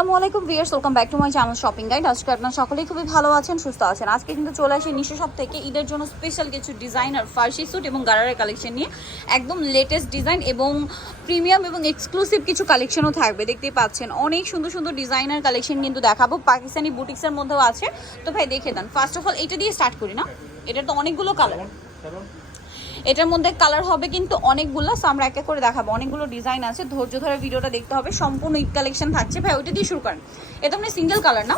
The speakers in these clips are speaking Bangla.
আসসালামু আলাইকুম viewers, welcome back to my channel shopping guide. আজকে আপনারা সকলেই খুবই ভালো আছেন, সুস্থ আছেন। আজকে কিন্তু চলে আসি নিশো শপ থেকে ঈদের জন্য স্পেশাল কিছু ডিজাইনার ফার্সি স্যুট এবং গারারের কালেকশন নিয়ে। একদম লেটেস্ট ডিজাইন এবং প্রিমিয়াম এবং এক্সক্লুসিভ কিছু কালেকশনও থাকবে। দেখতেই পাচ্ছেন অনেক সুন্দর সুন্দর ডিজাইনার কালেকশন কিন্তু দেখাবো, পাকিস্তানি বুটিক্সের মধ্যেও আছে। তো ভাই দেখে দেন, ফার্স্ট অফ অল এটা দিয়ে স্টার্ট করি না। এটার তো অনেকগুলো কালার, এটার মধ্যে কালার হবে কিন্তু অনেকগুলো। সো আমরা এক এক করে দেখাবো, অনেকগুলো ডিজাইন আছে, ধৈর্য ধরে ভিডিওটা দেখতে হবে। সম্পূর্ণ ঈদ কালেকশন থাকছে। ভাই ওইটা দিয়ে শুরু করেন। এটা মানে সিঙ্গেল কালার না?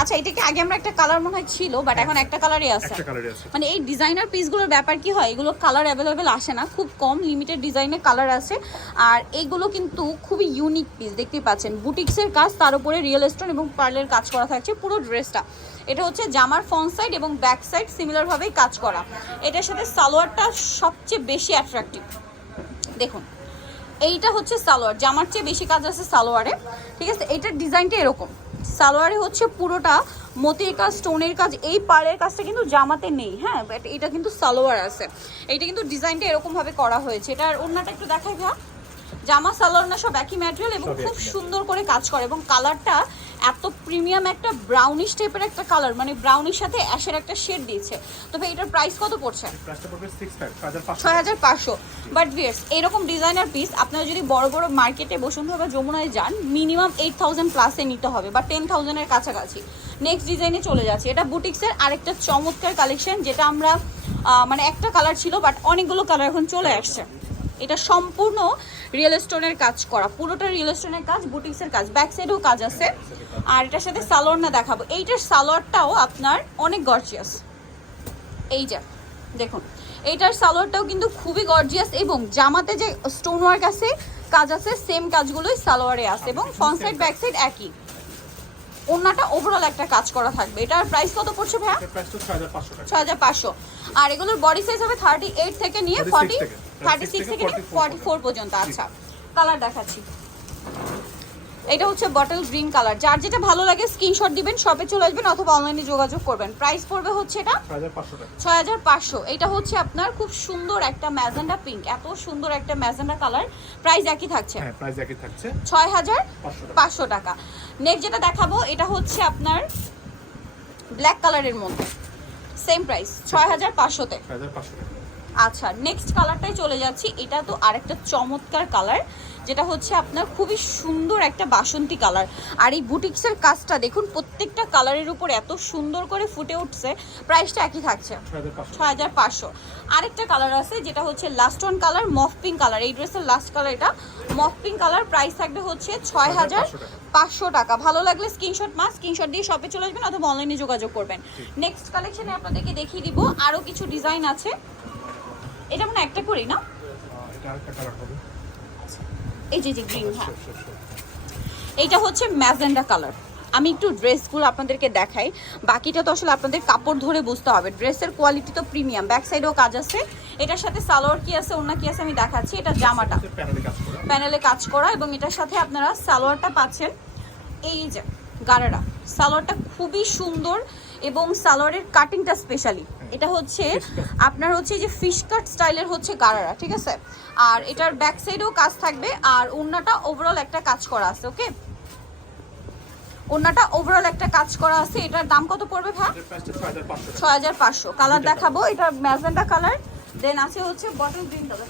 আচ্ছা, এটাকে আগে আমরা একটা কালার মনে হয় ছিল, বাট এখন একটা কালারই আছে। মানে এই ডিজাইনার পিসগুলোর ব্যাপার কি হয়, এগুলো কালার অ্যাভেলেবেল আসে না, খুব কম লিমিটেড ডিজাইনের কালার আছে। আর এইগুলো কিন্তু খুবই ইউনিক পিস, দেখতেই পাচ্ছেন বুটিক্সের কাজ, তার উপরে রিয়েল স্টোন এবং পার্লের কাজ করা থাকছে পুরো ড্রেসটা। এটা হচ্ছে জামার ফ্রন্ট সাইড এবং ব্যাক সাইড সিমিলারভাবেই কাজ করা। এটার সাথে সালোয়ারটা সবচেয়ে বেশি অ্যাট্রাকটিভ। দেখুন, এইটা হচ্ছে সালোয়ার, জামার চেয়ে বেশি কাজ আছে সালোয়ারে, ঠিক আছে। এইটার ডিজাইনটা এরকম, সালোয়ারে হচ্ছে পুরোটা মতির কাজ, স্টোনের কাজ। এই পাড়ের কাজটা কিন্তু জামাতে নেই, হ্যাঁ, বাট এটা কিন্তু সালোয়ার আছে। এইটা কিন্তু ডিজাইনটা এরকমভাবে করা হয়েছে। এটার ওড়নাটা একটু দেখাই ভাই। জামা সালোয়ার না সব একই ম্যাটেরিয়াল এবং খুব সুন্দর করে কাজ করে। এবং কালারটা এত প্রিমিয়াম, একটা ব্রাউনিশ টাইপের একটা কালার, মানে ব্রাউনির সাথে অ্যাশের একটা শেড দিয়েছে। তবে এটার প্রাইস কত পড়ছে? 6500। বাট ভিউয়ার্স, এরকম ডিজাইনার পিস আপনারা যদি বড় বড় মার্কেটে বসুন্ধরা বা যমুনায় যান, মিনিমাম 8000 প্লাসে নিতে হবে বা 10,000 এর কাছাকাছি। নেক্সট ডিজাইনে চলে যাচ্ছে। এটা বুটিক্সের আরেকটা চমৎকার কালেকশন, যেটা আমরা মানে একটা কালার ছিল বাট অনেকগুলো কালার এখন চলে আসছে। এটা সম্পূর্ণ রিয়েল স্টোনের কাজ করা, পুরোটা রিয়েল স্টোনের কাজ, বুটিক্সের কাজ, ব্যাক সাইডেও কাজ আছে। আর এটার সাথে সালোয়ার না দেখাবো। এইটার সালোয়ারটাও আপনার অনেক গর্জিয়াস। এই যে দেখুন, এইটার সালোয়ারটাও কিন্তু খুবই গর্জিয়াস এবং জামাতে যে স্টোন ওয়ার্ক আছে, কাজ আছে, সেম কাজগুলোই সালোয়ারে আছে এবং ফ্রন্ট সাইড ব্যাক সাইড একই। ওড়নাটা ওভারঅল একটা কাজ করা থাকবে। এটার প্রাইস কত পড়ছে ভাইয়া? 6500। আর এগুলোর বডি সাইজ হবে 38 থেকে নিয়ে 36 থেকে নিয়ে 44 পর্যন্ত। আচ্ছা, কালার দেখাচ্ছি। এটা হচ্ছে বটল গ্রিন কালার। যার যেটা ভালো লাগে স্ক্রিনশট দিবেন, শপে চলে আসবেন অথবা অনলাইনে যোগাযোগ করবেন। প্রাইস পড়বে হচ্ছে এটা 6500। এটা হচ্ছে আপনার খুব সুন্দর একটা ম্যাজেন্ডা পিঙ্ক, এত সুন্দর একটা ম্যাজেন্ডা কালার। প্রাইস একই থাকছে, হ্যাঁ প্রাইস একই থাকছে 6500 টাকা। নেক্সট যেটা দেখাবো, এটা হচ্ছে আপনার ব্ল্যাক কালারের মধ্যে, সেম প্রাইস 6500 তে। আচ্ছা, নেক্সট কালারটাই চলে যাচ্ছি। এটা তো আরেকটা চমৎকার কালার, যেটা হচ্ছে আপনার খুবই সুন্দর একটা বাসন্তী কালার। আর এই বুটিক্সের কাজটা দেখুন, প্রত্যেকটা কালারের উপর এত সুন্দর করে ফুটে উঠছে। প্রাইসটা একই থাকছে 6500। আরেকটা কালার আছে, যেটা হচ্ছে last one colour, mauve pink colour. এই ড্রেসের লাস্ট কালার এটা মফ পিঙ্ক কালার। প্রাইস থাকবে হচ্ছে 6500 টাকা। ভালো লাগলে স্ক্রিনশট দিয়ে শপে চলে আসবেন অথবা অনলাইনে যোগাযোগ করবেন। নেক্সট কালেকশনে আপনাদেরকে দেখিয়ে দিব আরও কিছু ডিজাইন আছে। এটা মানে একটা করি না, এটা আরেকটা কালার হবে। এই যে গ্রিন, হ্যাঁ এইটা হচ্ছে ম্যাজেন্ডা কালার। আমি একটু ড্রেসগুলো আপনাদেরকে দেখাই, বাকিটা তো আসলে আপনাদের কাপড় ধরে বুঝতে হবে। ড্রেসের কোয়ালিটি তো প্রিমিয়াম, ব্যাক সাইডেও কাজ আছে। এটার সাথে সালোয়ার কি আছে, ওড়না কি আছে আমি দেখাচ্ছি। এটা জামাটা প্যানেলে কাজ করা এবং এটার সাথে আপনারা সালোয়ারটা পাচ্ছেন। এই যে গারারা সালোয়ারটা খুবই সুন্দর এবং সালোয়ারের কাটিংটা স্পেশালি। এটা হচ্ছে আপনার হচ্ছে যে ফিশ কাট স্টাইলের হচ্ছে গারারা, ঠিক আছে। আর এটার ব্যাক সাইডেও কাজ থাকবে আর ওড়নাটা ওভারঅল একটা কাজ করা আছে। ওকে, ওড়নাটা ওভারঅল একটা কাজ করা আছে। এটার দাম কত পড়বে ভাই? 6500। কালার দেখাবো, এটা ম্যাজেন্ডা কালার, দেন আছে হচ্ছে bottle green colour,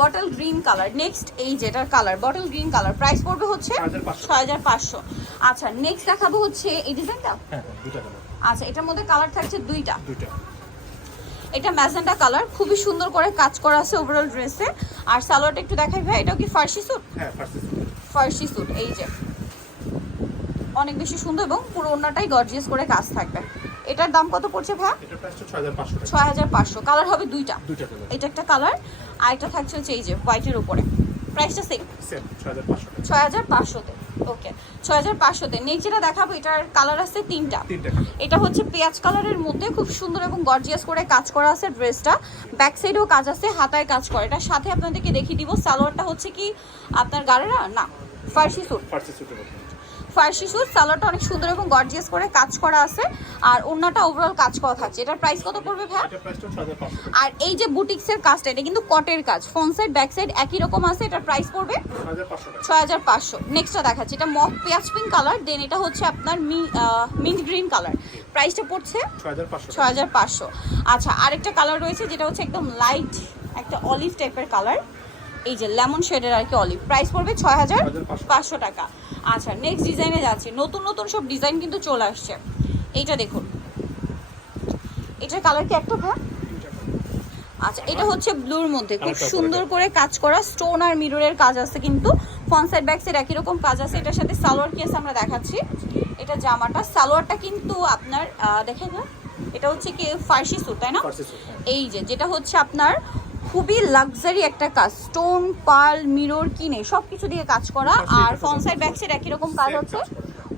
bottle green colour. Next এই যেটার colour bottle green colour, price পড়বে হচ্ছে 6500। আচ্ছা, নেক্সট দেখাবো হচ্ছে এই ডিজাইনটা। আচ্ছা, এটার মধ্যে কালার থাকছে দুইটা। এটা ম্যাজেন্ডা কালার, খুবই সুন্দর করে কাজ করা আছে ওভারঅল ড্রেসে। আর সালোয়ারটা একটু দেখাই ভাই। এটাও কি ফার্সি স্যুট? হ্যাঁ ফার্সি স্যুট। এই যে অনেক বেশি সুন্দর এবং পুরো ওড়নাটাই গর্জিয়াস করে কাজ থাকবে। এটার দাম কত পড়ছে ভাই? এটার প্রাইস 6500। 6500। কালার হবে দুইটা, কালার। এটা একটা কালার আর এটা থাকছে হচ্ছে এই যে হোয়াইটের উপরে। প্রাইসটা সেম 6500 তে। ওকে, 6500 তে। নেক্সট যেটা দেখাবো, এটার কালার আছে তিনটা। এটা হচ্ছে পেঁয়াজ কালারের মধ্যে খুব সুন্দর এবং গর্জিয়াস করে কাজ করা আছে ড্রেসটা। ব্যাক সাইডেও কাজ আছে, হাতায় কাজ করে। এটার সাথে আপনাদেরকে দেখিয়ে দিব সালোয়ারটা হচ্ছে কি আপনার গারারা না ফার্সি স্যুট। ফার্সি স্যুট, সালোয়ারটা অনেক সুন্দর এবং গর্জিয়াস করে কাজ করা আছে, আর ওন্নাটা ওভারঅল কাজ করা থাকছে। এটার প্রাইস কত পড়বে ভাই? এটা প্রাইসটা 6500 আর এই যে বুটিক্সের কাজটা, এটা কিন্তু কটের কাজ, ফ্রন্ট সাইড ব্যাক সাইড একই রকম আছে। এটার প্রাইস পড়বে 6500 টাকা। 6500। নেক্সটটা দেখাচ্ছি, এটা মফ পেঁয়াজ পিঙ্ক কালার, দেন এটা হচ্ছে আপনার মিন্ট গ্রিন কালার, প্রাইসটা পড়ছে 6500 টাকা। 6500। আচ্ছা, আরেকটা কালার রয়েছে যেটা হচ্ছে একদম লাইট একটা অলিভ টাইপের কালার, এই যে লেমন শেডের আর কি অলিভ, প্রাইস পড়বে 6500 টাকা। আচ্ছা, নেক্সট ডিজাইনে যাচ্ছি, নতুন নতুন সব ডিজাইন কিন্তু চলে আসছে। এইটা দেখুন, এটার কালার কি একটা ভাই? আচ্ছা, এটা হচ্ছে ব্লুর মধ্যে খুব সুন্দর করে কাজ করা, স্টোন আর মিররের কাজ আছে, কিন্তু ফ্রন্ট সাইড ব্যাক সাইড একই রকম কাজ আছে। এটার সাথে সালোয়ার কেস আমরা দেখাচ্ছি, এটা জামাটা, সালোয়ারটা কিন্তু আপনার দেখেন না, এটা হচ্ছে কি ফার্সি স্যুট, তাই না? ফার্সি স্যুট, হ্যাঁ। এই যেটা হচ্ছে আপনার খুবই লাক্সারি একটা কাজ, স্টোন পার্ল মিরর কিনে সব কিছু দিয়ে কাজ করা, আর ফ্রন্ট সাইড ব্যাক সাইড একই রকম কাজ হচ্ছে।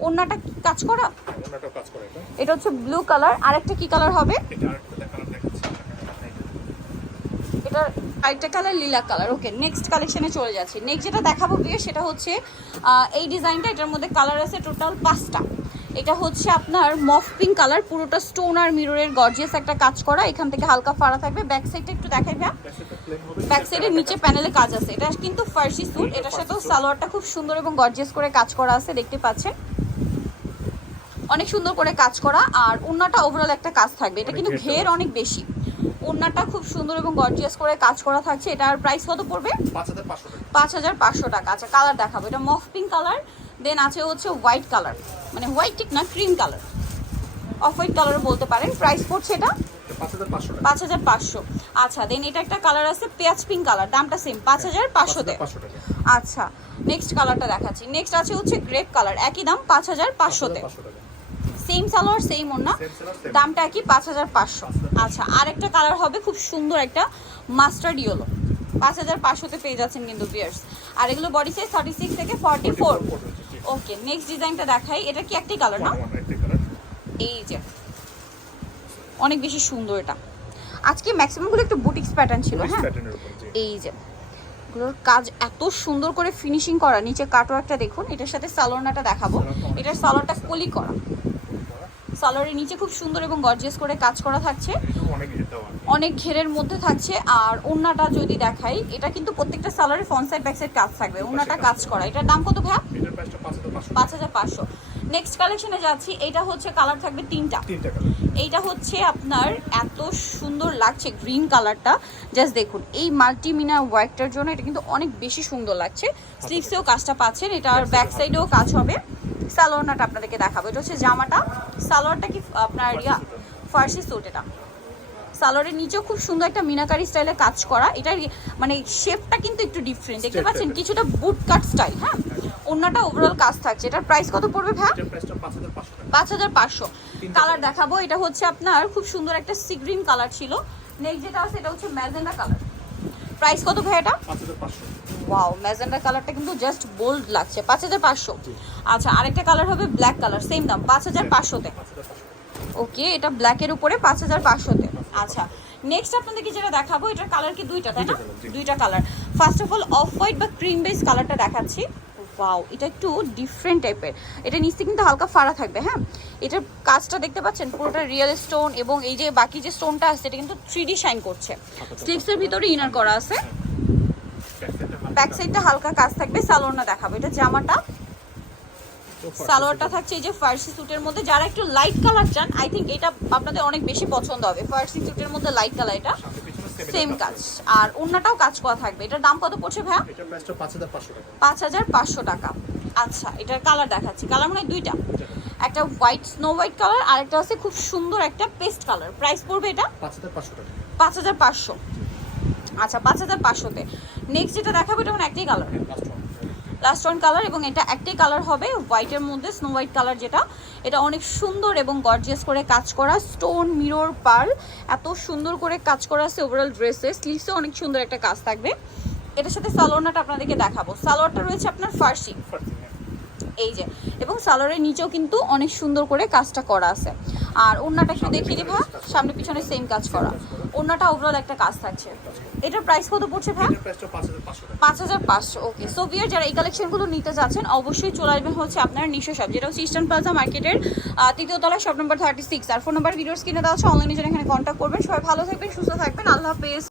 ওন্নাটা কাজ করা, ওনাটাও কাজ করে এটা। এটা হচ্ছে ব্লু কালার, আরেকটা কি কালার হবে? এটা আরেকটা কালার দেখাচ্ছি। এটার আরেকটা কালার লিলা কালার। ওকে, নেক্সট কালেকশনে চলে যাচ্ছি। নেক্সট যেটা দেখাবো গিয়ে সেটা হচ্ছে এই ডিজাইনটা, এটার মধ্যে কালার আছে টোটাল 5টা। এটা হচ্ছে আপনার মফ পিঙ্ক কালার, পুরোটা স্টোন আর মিররের গর্জিয়াস একটা কাজ করা, এখান থেকে হালকা ফাড়া থাকবে। ব্যাক সাইডটা একটু দেখাই ভাই, প্যাকেটটা প্লেন হবে। ব্যাক সাইডের নিচে প্যানেলে কাজ আছে। এটা কিন্তু ফার্সি স্যুট, এটার সাথেও সালোয়ারটা খুব সুন্দর এবং গর্জিয়াস করে কাজ করা আছে, দেখতে পাচ্ছেন অনেক সুন্দর করে কাজ করা। আর ওন্নাটা ওভারঅল একটা কাজ থাকবে, এটা কিন্তু ঘের অনেক বেশি, ওন্নাটা খুব সুন্দর এবং গর্জিয়াস করে কাজ করা থাকছে। এটার প্রাইস কত পড়বে? 5500 টাকা। 5500 টাকা। আচ্ছা, কালার দেখাবো, এটা মফ পিঙ্ক কালার, দেন আছে হচ্ছে হোয়াইট কালার, মানে হোয়াইট ঠিক না, ক্রিম কালার, অফ হোয়াইট কালারও বলতে পারেন। প্রাইস পড়ছে এটা 5500 টাকা। 5500। আচ্ছা, দেন এটা একটা কালার আছে পেঁয়াজ পিঙ্ক কালার, দামটা সেম 5500-তে। 500 টাকা। আচ্ছা, নেক্সট কালারটা দেখাচ্ছি। নেক্সট আছে হচ্ছে গ্রেপ কালার, একই দাম 5500-তে, 500 টাকা। সেম সালোয়ার সেম ওন্না, সেম সেলার সেম। দামটা একই 5500। আচ্ছা, আরেকটা কালার হবে খুব সুন্দর একটা মাস্টার্ড ইয়েলো, 5500-তে পেয়ে যাচ্ছেন কিন্তু ভিউয়ার্স। আর এগুলো বডি সাইজ 36 থেকে 44। ওকে, নেক্সট ডিজাইনটা দেখাই, এটা কি একটাই কালার না? একটা কালার। এই যে অনেক বেশি সুন্দর এটা। আজকে ম্যাক্সিমামগুলো একটু বুটিক্স প্যাটার্ন ছিল, হ্যাঁ। প্যাটার্নের উপর, জি। এই যে এগুলোর কাজ এত সুন্দর করে ফিনিশিং করা, নিচে কাটওয়ার্কটা দেখুন। এটার সাথে সালোয়ারটা দেখাবো, এটার সালোয়ারটা কলি করা, সালোয়ারের নিচে খুব সুন্দর এবং গর্জিয়াস করে কাজ করা থাকছে, এটাও অনেক ঘেরটা হয়। অনেক ঘেরের মধ্যে থাকছে। আর ওন্নাটা যদি দেখাই, এটা কিন্তু প্রত্যেকটা সালোয়ারে ফ্রন্ট সাইড ব্যাক সাইড কাজ থাকবে, ওন্নাটা কাজ করা। এটার দাম কত ভাই? এটার প্রাইসটা 5500। 5500। নেক্সট কালেকশনে যাচ্ছি, এটা হচ্ছে কালার থাকবে তিনটা। তিনটা কালার। এইটা হচ্ছে আপনার এত সুন্দর লাগছে গ্রিন কালারটা, জাস্ট দেখুন এই মাল্টিমিনা ওয়ার্কটার জন্য এটা কিন্তু অনেক বেশি সুন্দর লাগছে। স্লিভসেও কাজটা পাচ্ছেন, এটার ব্যাক সাইডেও কাজ হবে। সালোয়ারটা আপনাদেরকে দেখাবো, এটা হচ্ছে জামাটা, সালোয়ারটা কি আপনার ফার্সি স্যুট, এটা সালোয়ারের নিচেও খুব সুন্দর একটা মিনাকারি স্টাইলে কাজ করা। এটার মানে শেপটা কিন্তু একটু ডিফারেন্ট, দেখতে পাচ্ছেন কিছুটা বুট কাট স্টাইল, হ্যাঁ। ওন্নাটা ওভারঅল কাজ থাকছে। এটার প্রাইস কত পড়বে ভাই? এটার প্রাইসটা 5500 টাকা। 5500। কালার দেখাবো, এটা হচ্ছে আপনার খুব সুন্দর একটা সি গ্রিন কালার ছিল। নেক্সট যেটা আছে এটা হচ্ছে ম্যাজেন্ডা কালার, প্রাইস কত ভাই এটা? 5500। ওয়াও, ম্যাজেন্ডা কালারটা কিন্তু জাস্ট বোল্ড লাগছে, 5500। আচ্ছা, আরেকটা কালার হবে ব্ল্যাক কালার, সেম দাম 5500-তে। 5500। ওকে, এটা ব্ল্যাকের উপরে 5500-তে। আচ্ছা, নেক্সট আপনাদেরকে যেটা দেখাবো, এটার কালার কি দুইটা, তাই না? দুইটা colour, জি। দুইটা colour. First of all off white বা ক্রিম বেস কালারটা দেখাচ্ছি। ওয়াও, এটা একটু ডিফারেন্ট টাইপের, এটা নিচে কিন্তু হালকা ফাড়া থাকবে, হ্যাঁ। এটার কাজটা দেখতে পাচ্ছেন পুরোটা রিয়েল স্টোন, এবং এই যে বাকি যে স্টোনটা আছে এটা কিন্তু 3D শাইন করছে। স্লিভসের ভিতরে ইনার করা আছে, ব্যাক সাইডটা হালকা কাজ থাকবে। সালোয়ারটা দেখাবো, এটা জামাটা, সালোয়ারটা থাকছে এই যে ফার্সি স্যুটের মধ্যে। যারা একটু লাইট কালার চান, আই থিঙ্ক এটা আপনাদের অনেক বেশি পছন্দ হবে। ফার্সি স্যুটের মধ্যে লাইট কালার, এটা সেম কাজ, আর ওন্নাটাও কাজ করা থাকবে। এটার দাম কত পড়ছে ভাইয়া? এটার প্রাইসটা 5500 টাকা। 5500 টাকা। আচ্ছা, এটার কালার দেখাচ্ছি, কালার মানে দুইটা, একটা হোয়াইট স্নো হোয়াইট কালার, আর একটা আছে খুব সুন্দর একটা পেস্ট কালার। প্রাইস পড়বে এটা 5500 টাকা। 5500। আচ্ছা, 5500-তে। নেক্সট যেটা দেখাবো, এটা মানে একটাই কালার, লাস্ট ওয়ান কালার, এবং এটা একটাই কালার হবে হোয়াইটের মধ্যে, স্নো হোয়াইট কালার যেটা। এটা অনেক সুন্দর এবং গর্জিয়াস করে কাজ করা, স্টোন মিরর পার্ল এত সুন্দর করে কাজ করা আছে ওভারঅল ড্রেসে। স্লিভসেও অনেক সুন্দর একটা কাজ থাকবে। এটার সাথে সালোয়ারটা আপনাদেরকে দেখাবো, সালোয়ারটা রয়েছে আপনার ফার্সি, এই যে, এবং সালোয়ারের নিচেও কিন্তু অনেক সুন্দর করে কাজটা করা আছে। আর ওন্নাটা একটু দেখিয়ে দিবা, সামনে পিছনে সেম কাজ করা। ওড়নাটা ওভারঅল একটা কাজ থাকছে। এটার প্রাইস কত পড়ছে ভাই? এটার প্রাইসটা 5500 টাকা। 5500। ওকে, সো ভিউয়ার যারা এই কালেকশনগুলো নিতে চাচ্ছেন অবশ্যই চলে আসবেন হচ্ছে আপনার নিশো শপ, যেটা হচ্ছে ইস্টার্ন প্লাজা মার্কেটের 3য় তলায়, শপ নাম্বার 36। আর ফোন নাম্বার ভিডিওস কিনে দেওয়া আছে, অনলাইনে যারা এখানে কন্ট্যাক্ট করবেন। সবাই ভালো থাকবেন, সুস্থ থাকবেন, আল্লাহ হাফেজ।